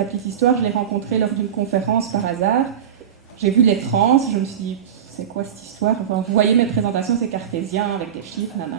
la petite histoire, je l'ai rencontré lors d'une conférence par hasard. J'ai vu les trans, je me suis dit, c'est quoi cette histoire? Enfin, vous voyez mes présentations, c'est cartésien, avec des chiffres, nanana.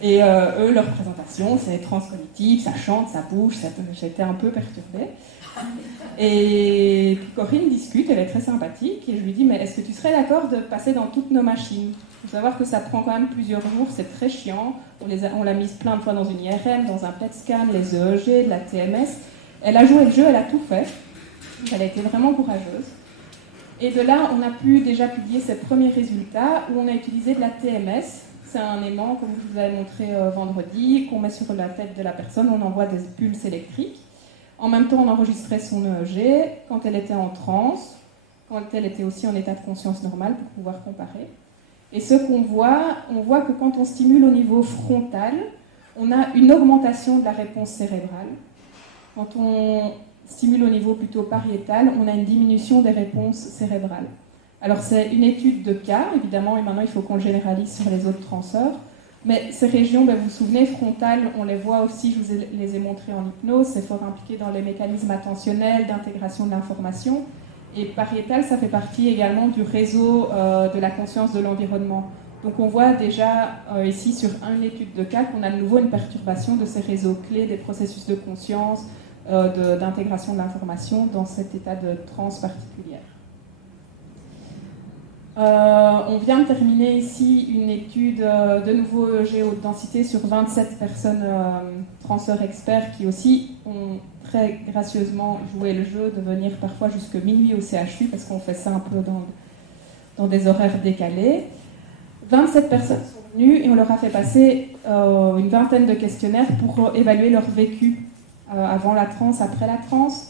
Et eux, leur présentation, c'est transcognitif, ça chante, ça bouge, j'étais un peu perturbée. Et puis Corinne discute, elle est très sympathique, et je lui dis, mais est-ce que tu serais d'accord de passer dans toutes nos machines? Il faut savoir que ça prend quand même plusieurs jours, c'est très chiant. On l'a mise plein de fois dans une IRM, dans un PET scan, les EEG, de la TMS. Elle a joué le jeu, elle a tout fait. Elle a été vraiment courageuse. Et de là, on a pu déjà publier ses premiers résultats où on a utilisé de la TMS. C'est un aimant, comme je vous avais montré vendredi, qu'on met sur la tête de la personne. On envoie des pulses électriques. En même temps, on enregistrait son EEG quand elle était en transe, quand elle était aussi en état de conscience normale pour pouvoir comparer. Et ce qu'on voit, on voit que quand on stimule au niveau frontal, on a une augmentation de la réponse cérébrale. Quand on stimule au niveau plutôt pariétal, on a une diminution des réponses cérébrales. Alors c'est une étude de cas, évidemment, et maintenant il faut qu'on le généralise sur les autres transeurs. Mais ces régions, vous vous souvenez, frontales, on les voit aussi, je vous les ai montrées en hypnose, c'est fort impliqué dans les mécanismes attentionnels, d'intégration de l'information. Et pariétal, ça fait partie également du réseau de la conscience de l'environnement. Donc on voit déjà ici sur une étude de cas qu'on a de nouveau une perturbation de ces réseaux clés, des processus de conscience, d'intégration de l'information dans cet état de transe particulière. On vient de terminer ici une étude de nouveau EEG haute densité sur 27 personnes transeurs experts qui aussi ont très gracieusement joué le jeu de venir parfois jusque minuit au CHU parce qu'on fait ça un peu dans des horaires décalés. 27 personnes sont venues et on leur a fait passer une vingtaine de questionnaires pour évaluer leur vécu avant la transe, après la transe.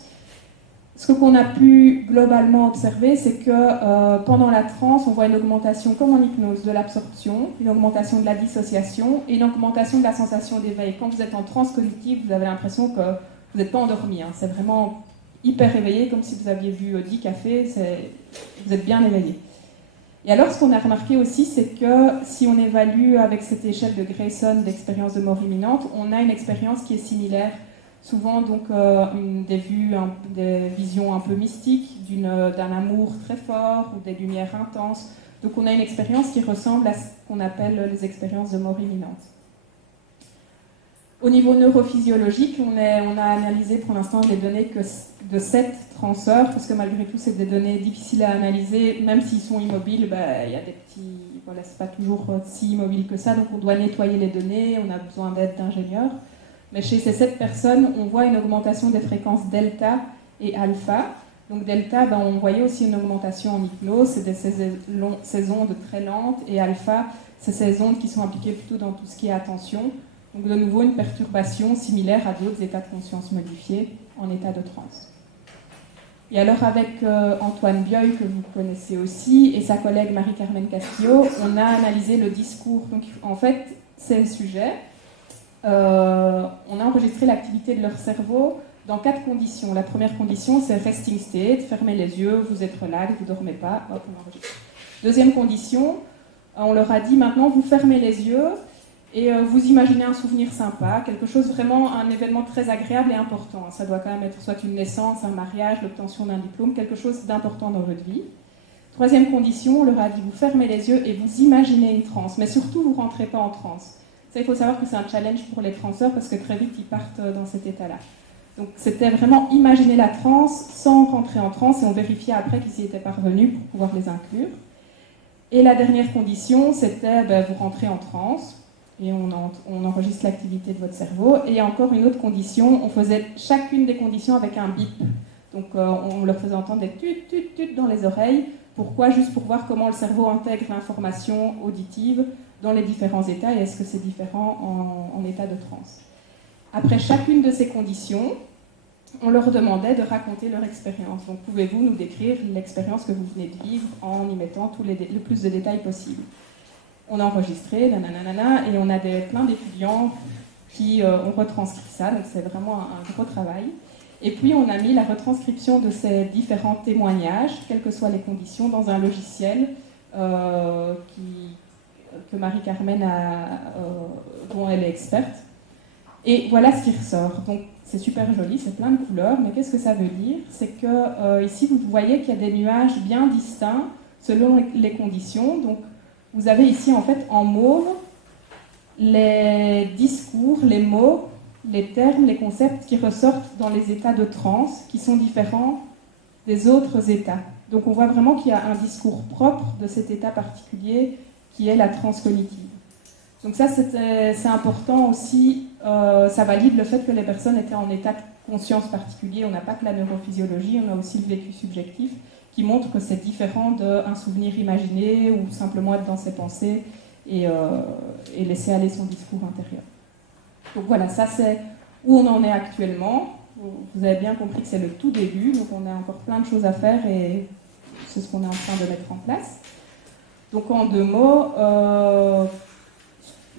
Ce qu'on a pu globalement observer, c'est que pendant la transe, on voit une augmentation, comme en hypnose, de l'absorption, une augmentation de la dissociation et une augmentation de la sensation d'éveil. Quand vous êtes en transe cognitive, vous avez l'impression que vous n'êtes pas endormi. C'est vraiment hyper éveillé, comme si vous aviez bu 10 cafés, vous êtes bien éveillé. Et alors, ce qu'on a remarqué aussi, c'est que si on évalue avec cette échelle de Grayson d'expérience de mort imminente, on a une expérience qui est similaire. Souvent, donc, des visions un peu mystiques, d'un amour très fort ou des lumières intenses. Donc, on a une expérience qui ressemble à ce qu'on appelle les expériences de mort imminente. Au niveau neurophysiologique, on a analysé pour l'instant les données de 7 transeurs, parce que malgré tout, c'est des données difficiles à analyser. Même s'ils sont immobiles, il y a des petits... Voilà, c'est pas toujours si immobile que ça, donc on doit nettoyer les données, on a besoin d'aide d'ingénieurs. Mais chez ces 7 personnes, on voit une augmentation des fréquences delta et alpha. Donc delta, on voyait aussi une augmentation en hypnose, c'est ces ondes très lentes, et alpha, c'est ces ondes qui sont impliquées plutôt dans tout ce qui est attention. Donc de nouveau une perturbation similaire à d'autres états de conscience modifiés en état de transe. Et alors avec Antoine Bieuil, que vous connaissez aussi, et sa collègue Marie-Carmen Castillo, on a analysé le discours. Donc en fait, c'est le sujet. On a enregistré l'activité de leur cerveau dans 4 conditions. La première condition, c'est resting state, fermez les yeux, vous êtes relax, vous ne dormez pas, hop, on enregistre. Deuxième condition, on leur a dit maintenant, vous fermez les yeux et vous imaginez un souvenir sympa, quelque chose vraiment, un événement très agréable et important. Ça doit quand même être soit une naissance, un mariage, l'obtention d'un diplôme, quelque chose d'important dans votre vie. Troisième condition, on leur a dit, vous fermez les yeux et vous imaginez une transe, mais surtout, vous ne rentrez pas en transe. Ça, il faut savoir que c'est un challenge pour les transeurs parce que très vite, ils partent dans cet état-là. Donc, c'était vraiment imaginer la transe sans rentrer en transe et on vérifiait après qu'ils y étaient parvenus pour pouvoir les inclure. Et la dernière condition, c'était vous rentrez en transe et on enregistre l'activité de votre cerveau. Et encore une autre condition, on faisait chacune des conditions avec un bip. Donc, on leur faisait entendre des tut dans les oreilles. Pourquoi? Juste pour voir comment le cerveau intègre l'information auditive dans les différents états et est-ce que c'est différent en état de transe. Après chacune de ces conditions, on leur demandait de raconter leur expérience. Donc pouvez-vous nous décrire l'expérience que vous venez de vivre en y mettant le plus de détails possible. On a enregistré, nanana, et on a plein d'étudiants qui ont retranscrit ça, donc c'est vraiment un gros travail. Et puis on a mis la retranscription de ces différents témoignages, quelles que soient les conditions, dans un logiciel que Marie-Carmen dont elle est experte. Et voilà ce qui ressort. Donc c'est super joli, c'est plein de couleurs, mais qu'est-ce que ça veut dire? C'est que ici vous voyez qu'il y a des nuages bien distincts selon les conditions. Donc vous avez ici en fait en mauve les discours, les mots, les termes, les concepts qui ressortent dans les états de transe, qui sont différents des autres états. Donc on voit vraiment qu'il y a un discours propre de cet état particulier qui est la transe cognitive. Donc ça c'est important aussi, ça valide le fait que les personnes étaient en état de conscience particulier. On n'a pas que la neurophysiologie, on a aussi le vécu subjectif qui montre que c'est différent d'un souvenir imaginé ou simplement être dans ses pensées et laisser aller son discours intérieur. Donc voilà, ça c'est où on en est actuellement. Vous avez bien compris que c'est le tout début, donc on a encore plein de choses à faire et c'est ce qu'on est en train de mettre en place. Donc en 2 mots,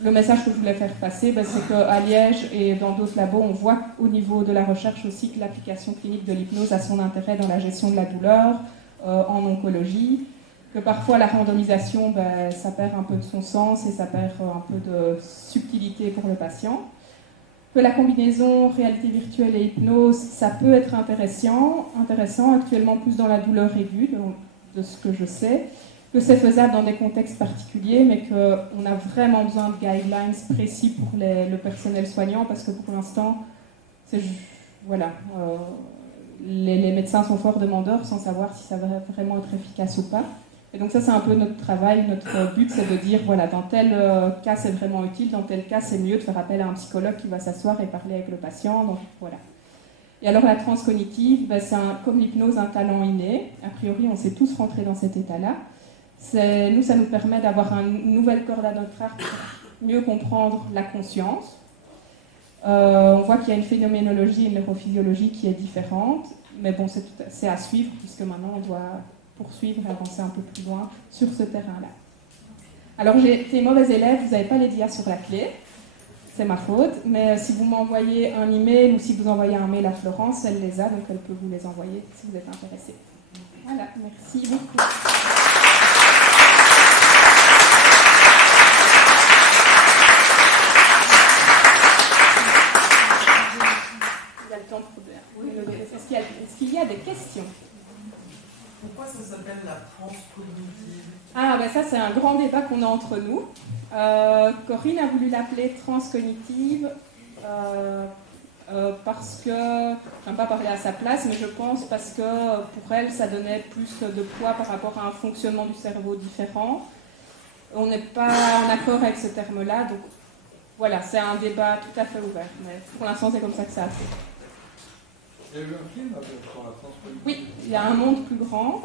le message que je voulais faire passer, c'est qu'à Liège et dans d'autres labos, on voit au niveau de la recherche aussi que l'application clinique de l'hypnose a son intérêt dans la gestion de la douleur, en oncologie, que parfois la randomisation, ça perd un peu de son sens et ça perd un peu de subtilité pour le patient. Que la combinaison réalité virtuelle et hypnose, ça peut être intéressant actuellement plus dans la douleur aiguë, de ce que je sais, que c'est faisable dans des contextes particuliers, mais qu'on a vraiment besoin de guidelines précis pour le personnel soignant, parce que pour l'instant, voilà, les médecins sont fort demandeurs sans savoir si ça va vraiment être efficace ou pas. Et donc ça, c'est un peu notre travail, notre but, c'est de dire, voilà, dans tel cas, c'est vraiment utile, dans tel cas, c'est mieux de faire appel à un psychologue qui va s'asseoir et parler avec le patient. Donc voilà. Et alors la transe cognitive, c'est comme l'hypnose, un talent inné. A priori, on sait tous rentrer dans cet état-là. Nous, ça nous permet d'avoir une nouvelle corde à notre arc pour mieux comprendre la conscience. On voit qu'il y a une phénoménologie et une neurophysiologie qui est différente, mais bon, c'est à suivre, puisque maintenant, on doit poursuivre et avancer un peu plus loin sur ce terrain-là. Alors, j'ai été mauvaise élève, vous n'avez pas les dias sur la clé, c'est ma faute, mais si vous m'envoyez un email ou si vous envoyez un mail à Florence, elle les a, donc elle peut vous les envoyer si vous êtes intéressé. Voilà, merci beaucoup. Vous avez le temps de... Est-ce qu'il y a des questions? Pourquoi ça s'appelle la transe cognitive? Ah, ça c'est un grand débat qu'on a entre nous. Corinne a voulu l'appeler transe cognitive parce que, je n'aime pas parler à sa place, mais je pense parce que pour elle ça donnait plus de poids par rapport à un fonctionnement du cerveau différent. On n'est pas en accord avec ce terme-là, donc voilà, c'est un débat tout à fait ouvert, mais pour l'instant c'est comme ça que ça a fait. Il y a eu un film sur la transe cognitive? Oui, il y a Un monde plus grand,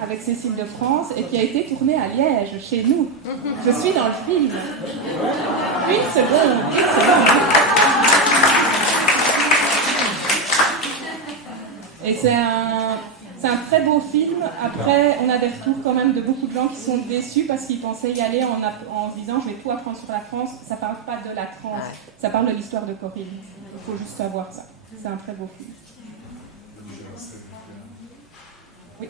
avec Cécile de France, et qui a été tourné à Liège, chez nous. Je suis dans le film. Une seconde. Et c'est un très beau film. Après, on a des retours quand même de beaucoup de gens qui sont déçus parce qu'ils pensaient y aller en se disant je vais tout apprendre sur la France. Ça ne parle pas de la transe, ça parle de l'histoire de Corinne. Il faut juste savoir ça. C'est un très beau film. Oui.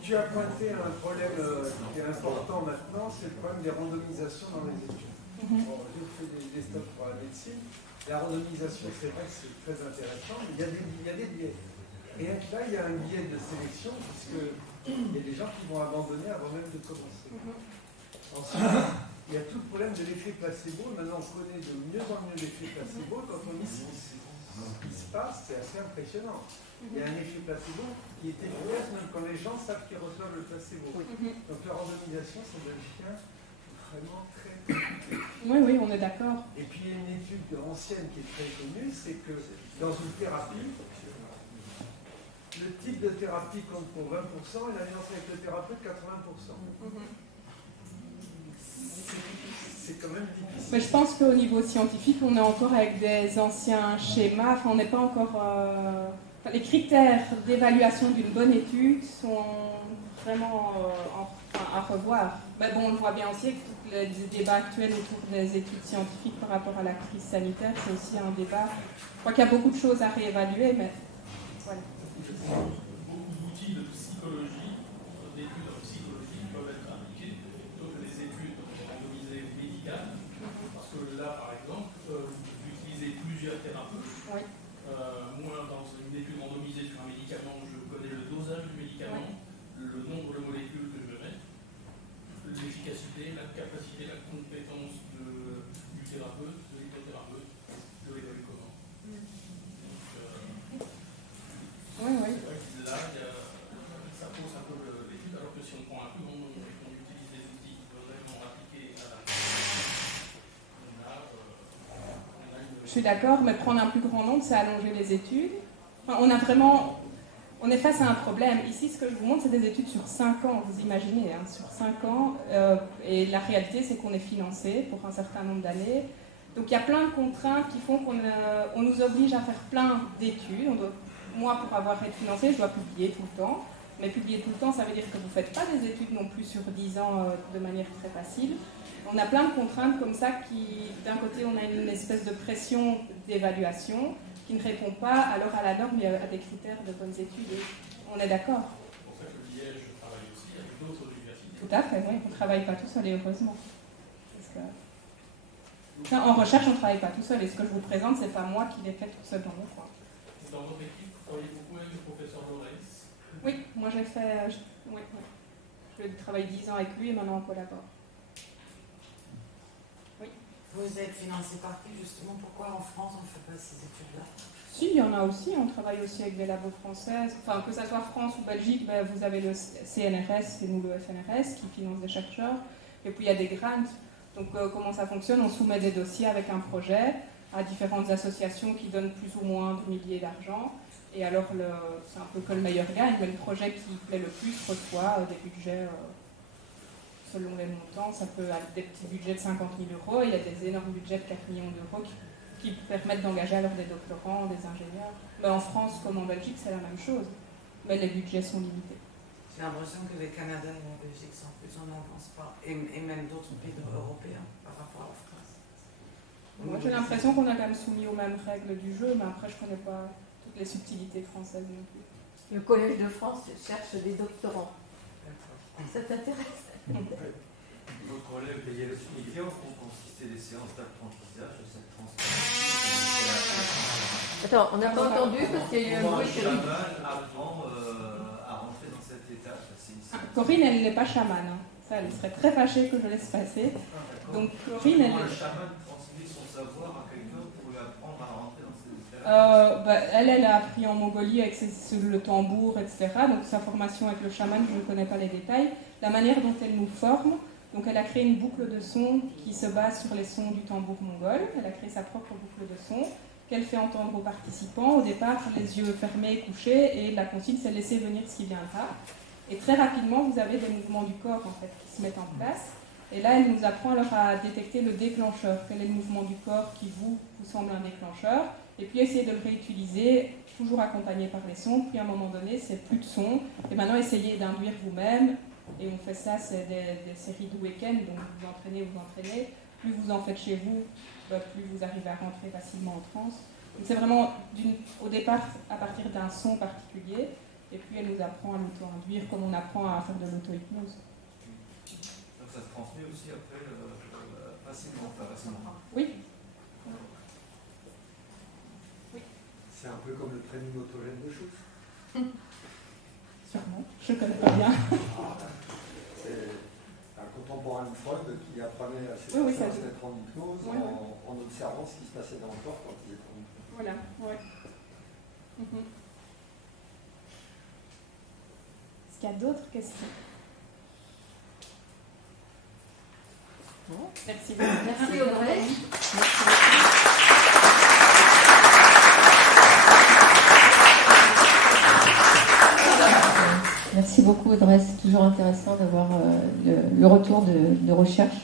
Tu as pointé un problème qui est important maintenant, c'est le problème des randomisations dans les études. Bon, j'ai fait des stocks pour la médecine. La randomisation, c'est vrai que c'est très intéressant, mais il y a des biais. Et là, il y a un biais de sélection, puisqu'il y a des gens qui vont abandonner avant même de commencer. Ensuite, il y a tout le problème de l'effet placebo. Maintenant, on connaît de mieux en mieux l'effet placebo. Quand on lit ce qui se passe, c'est assez impressionnant. Il y a un effet placebo qui est efficace même quand les gens savent qu'ils reçoivent le placebo. Donc la randomisation, ça devient vraiment très compliqué. Oui, on est d'accord. Et puis il y a une étude ancienne qui est très connue, c'est que dans une thérapie, le type de thérapie compte pour 20% et l'alliance avec le thérapeute 80%. C'est quand même difficile. Mais je pense qu'au niveau scientifique, on est encore avec des anciens schémas. Enfin, on n'est pas encore... les critères d'évaluation d'une bonne étude sont vraiment à revoir. Mais bon, on le voit bien aussi avec tous les débats actuels autour des études scientifiques par rapport à la crise sanitaire. C'est aussi un débat. Je crois qu'il y a beaucoup de choses à réévaluer, mais voilà. Beaucoup d'outils de psychologie, d'études en psychologie peuvent être appliqués plutôt que des études randomisées médicales. Parce que là, par exemple, Je suis d'accord, mais prendre un plus grand nombre, c'est allonger les études. Enfin, on est face à un problème. Ici, ce que je vous montre, c'est des études sur 5 ans, vous imaginez, hein, sur 5 ans. Et la réalité, c'est qu'on est financé pour un certain nombre d'années. Donc il y a plein de contraintes qui font qu'on nous oblige à faire plein d'études. Moi, pour avoir été financé, je dois publier tout le temps. Mais publier tout le temps, ça veut dire que vous ne faites pas des études non plus sur 10 ans de manière très facile. On a plein de contraintes comme ça qui, d'un côté, on a une espèce de pression d'évaluation qui ne répond pas alors à la norme et à des critères de bonnes études. Et on est d'accord. C'est pour ça que le Liège travaille aussi avec d'autres universités. Tout à fait, oui. On ne travaille pas tout seul et heureusement. Parce que... Non, en recherche, on ne travaille pas tout seul. Et ce que je vous présente, ce n'est pas moi qui l'ai fait tout seul dans mon coin. Dans votre équipe, vous travaillez beaucoup avec le professeur Lorenz. Oui, moi j'ai fait... Je travaille 10 ans avec lui et maintenant on collabore. Vous êtes financé par qui justement? Pourquoi en France on ne fait pas ces études-là? Si, il y en a aussi. On travaille aussi avec des labos françaises. Enfin, que ce soit France ou Belgique, ben, vous avez le CNRS et nous le FNRS qui financent des chercheurs. Et puis il y a des grants. Donc comment ça fonctionne? On soumet des dossiers avec un projet à différentes associations qui donnent plus ou moins de milliers d'argent. Et alors c'est un peu que le meilleur gagne, mais le projet qui plaît le plus reçoit des budgets selon les montants. Ça peut avoir des petits budgets de 50 000 €, il y a des énormes budgets de 4 millions d'euros qui permettent d'engager alors des doctorants, des ingénieurs. Mais en France comme en Belgique, c'est la même chose. Mais les budgets sont limités. J'ai l'impression que le Canada et la Belgique sont plus en avance, et même d'autres pays européens par rapport à la France. Moi, j'ai l'impression qu'on a quand même soumis aux mêmes règles du jeu, mais après, je ne connais pas toutes les subtilités françaises non plus. Le Collège de France cherche des doctorants. Ça t'intéresse? Votre collègue payait le SMIC. En consistait les séances d'apprentissage de cette transformation? Attends, on n'a pas entendu parce qu'il y a eu un bruit. Avant à rentrer dans cet état. Corinne, elle n'est pas chamane. Hein. Ça, elle serait très fâchée que je laisse passer. Donc Corinne, elle... Le chaman transmet son savoir à quelqu'un pour lui apprendre à rentrer dans cet état. Elle a appris en Mongolie avec le tambour, etc. Donc sa formation avec le chaman, je ne connais pas les détails. La manière dont elle nous forme, donc elle a créé une boucle de son qui se base sur les sons du tambour mongol. Elle a créé sa propre boucle de son qu'elle fait entendre aux participants. Au départ, les yeux fermés et couchés, et la consigne, c'est laisser venir ce qui viendra. Et très rapidement, vous avez des mouvements du corps en fait, qui se mettent en place. Et là, elle nous apprend alors à détecter le déclencheur. Quel est le mouvement du corps qui vous semble un déclencheur? Et puis essayer de le réutiliser, toujours accompagné par les sons. Puis à un moment donné, c'est plus de son. Et maintenant, essayez d'induire vous-même. Et on fait ça, c'est des séries de week-end. Donc vous entraînez. Plus vous en faites chez vous, plus vous arrivez à rentrer facilement en transe. Donc c'est vraiment, au départ, à partir d'un son particulier. Et puis elle nous apprend à l'auto-induire comme on apprend à faire de l'auto-hypnose. Donc ça se transmet aussi après facilement. Oui. C'est un peu comme le training autogène de Schultz. Sûrement. Je ne connais pas bien. C'est un contemporain de Freud qui apprenait à ses patients à se mettre en hypnose en observant ce qui se passait dans le corps quand il était en hypnose. Voilà, ouais. Est-ce qu'il y a d'autres questions? Bon. Merci beaucoup. Merci Audrey. Merci beaucoup Audrey, c'est toujours intéressant d'avoir le retour de recherche.